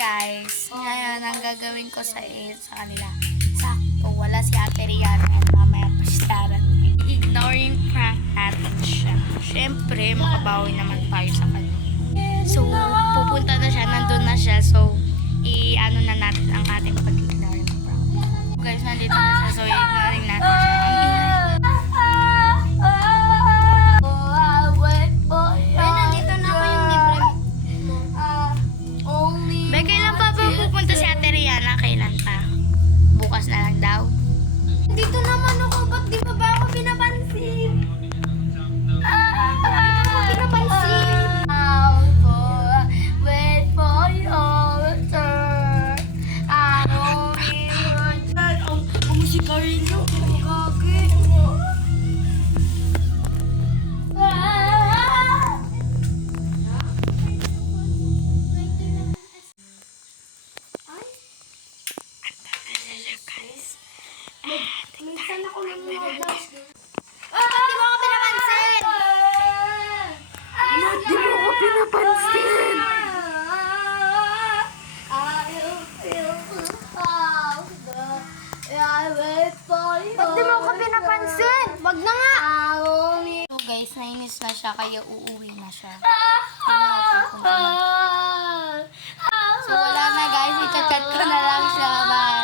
guys, ngayon ang gagawin ko sa kanila. Sakto, wala si Ate Rihanna at mamaya pa siya darating. I-ignore yung prank natin siya. Siyempre, makabawi naman tayo sa kanya. So, pupunta na siya, nandun na siya. So, i-ano na natin ang ating pag-ignore yung prank. Guys, nandito na siya. So, i-ignoring natin siya. Ang ingay. Kailan pa ba pupunta si Ate Rihanna? Kailan pa? Bukas na lang daw. Dito naman ako, ba't di ba ako pinapansin? Wait for your turn. Ang musika rin yun. Gagi. Minsan ako lang lumabas. Ba't di mo ako pinapansin? Ba't di mo ako pinapansin? Ba't di mo ako pinapansin? Wag na nga! So guys, nainis na siya kaya uuwi na siya. So wala na guys, itakat ko na lang siya. Bye!